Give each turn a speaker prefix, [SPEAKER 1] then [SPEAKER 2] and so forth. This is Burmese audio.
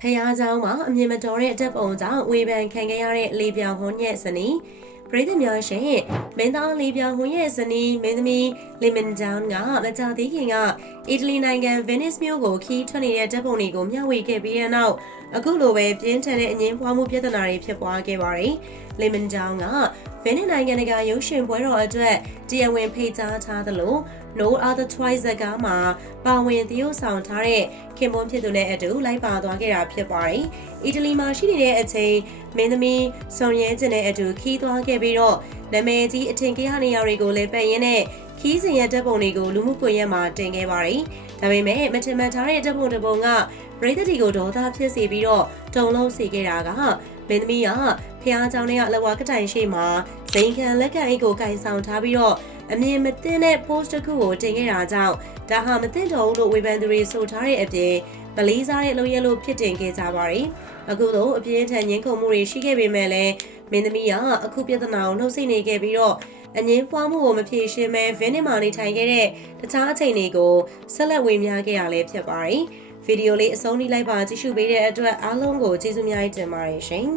[SPEAKER 1] ဖះเจ้าမှာအမြင်မတော်တဲ့အတက်ပုံကြောင့်ဝေဖန်ခံခဲ့ရတဲ့လေပြောင်ဟွန်းရဲ့ဇနီး ပရိသတ်များရှင်မင်းသားလေပြောင်ဟွန်းရဲ့ဇနီးမင်းသမီးလီမန်ဂျန်ကမကြသေးခင်ကအီတလီနိုင်ငံဗင်နစ်မြို့ကိုခီးထွက်နေတဲ့တပ်ပုံတွေကိုမျှဝေခဲ့ပြီးတဲ့နောက်အခုလိုပဲပြင်းထန်တဲ့အငင်းပွားမှုပြဿနာတွေဖြစ်ပွားခဲ့ပါတယ်။လီမန်ဂျန်ကဗင်နစ်နိုင်ငံတကာရုပ်ရှင်ပွဲတော်အတွက်တရားဝင်ဖိတ်ကြားထားသလို No Other Choice ကမှာပါဝင်သရုပ်ဆောင်ထားတဲ့ခင်ပွန်းဖြစ်သူနဲ့အတူလိုက်ပါသွားခဲ့တာဖြစ်ပါတယ်။အီတလီမှာရှိနေတဲ့အချိန် မင်းသမီးဆွန်ရဲကျင်တဲ့အတူခီးသွားခဲ့ပြီးတော့နာမည်ကြီးအထင်ကြီးနေရာတွေကိုလည်းပတ်ရင်းနဲ့ခီးစဉ်ရဲ့တပ်ပုံတွေကိုလူမှုကွန်ရက်မှာတင်ခဲ့ပါတယ်။ဒါပေမဲ့မထင်မှတ်ထားတဲ့တပ်ပုံတစ်ပုံကပရိသတ်တီကိုဒေါသဖြစ်စေပြီးတော့တုံလုံးစေခဲ့တာကမင်းသမီးကဖះเจ้าနဲ့ကအလဝါကတိုင်ရှိမှာဇိန်ခံလက်ကန်အိတ်ကိုကင်ဆောင်ထားပြီးတော့အမြင်မသိတဲ့ post တစ်ခုကိုတင်ခဲ့တာကြောင့်ဒါဟာမသိတော့ဘူးလို့ဝေဖန်သူတွေဆိုထားတဲ့အပြင်မလေးစားတဲ့အလုပ်ရလို့ဖြစ်တင်ခဲ့ကြပါတယ်။ အခုတော့အပြင်းထန်ငင်းခုန်မှုတွေရှိခဲ့ပေမဲ့လည်းမင်းသမီးကအခုပြဿနာကိုနှုတ်ဆက်နေခဲ့ပြီးတော့အငင်းပွားမှုကိုမဖြေရှင်းမဲဗင်းနစ်မာနေထိုင်ခဲ့တဲ့တခြားအချိန်တွေကိုဆက်လက်ဝေမျှခဲ့ရလဲဖြစ်ပါတယ်။ဗီဒီယိုလေးအဆုံးထိလိုက်ပါကြည့်ရှုပေးတဲ့အတွက်အားလုံးကိုကျေးဇူးများတင်ပါတယ်ရှင်။